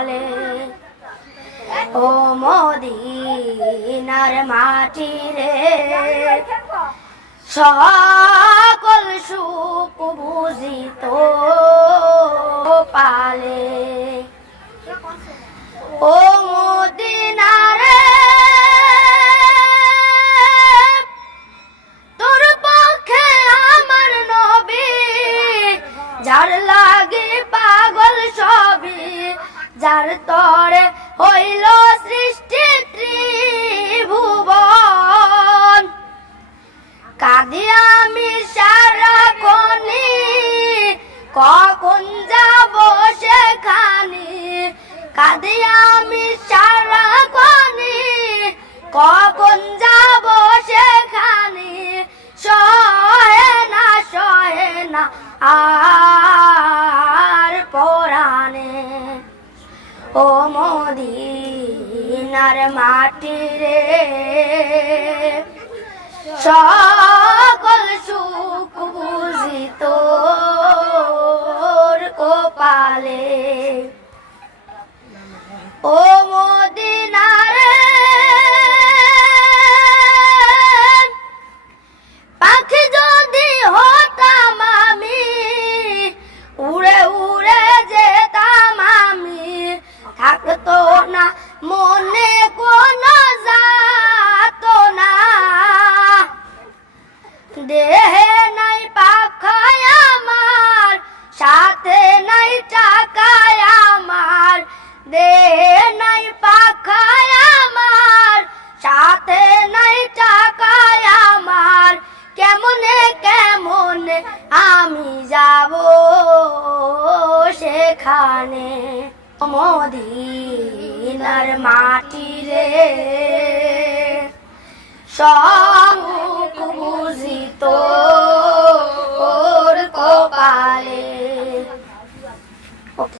পালে। ও মদিনার মাটি রে সকল সুখ বুঝিত পালে। ও মদিনা রে তোর পক্ষে আমার নবী, যার লাগে পাগল সবই, যার তরে হইল সৃষ্টি ত্রিভুবন। কাঁদি আমি সারাক্ষণি, কখন যাব সেখানে। কাঁদি আমি সারাক্ষণি, কখন যাব সেখানে। সহে না আর পরাণে। ও মদিনার মাটি রে সকল সুখ বুঝি তোর কপালে। ও মদিনা রে পাখি যদি হতাম আমি, উড়ে উড়ে যেতাম আমি। থাকতো না মনে কোনো যাতো না, দেহে নাই পাখায় আমার, সাথে নাই টাকায় আমার। দেহে নাই পাখায় আমার, সাথে নাই টাকায় আমার। কেমনে কেমনে আমি যাব সেখানে। মদিনার মাটি রে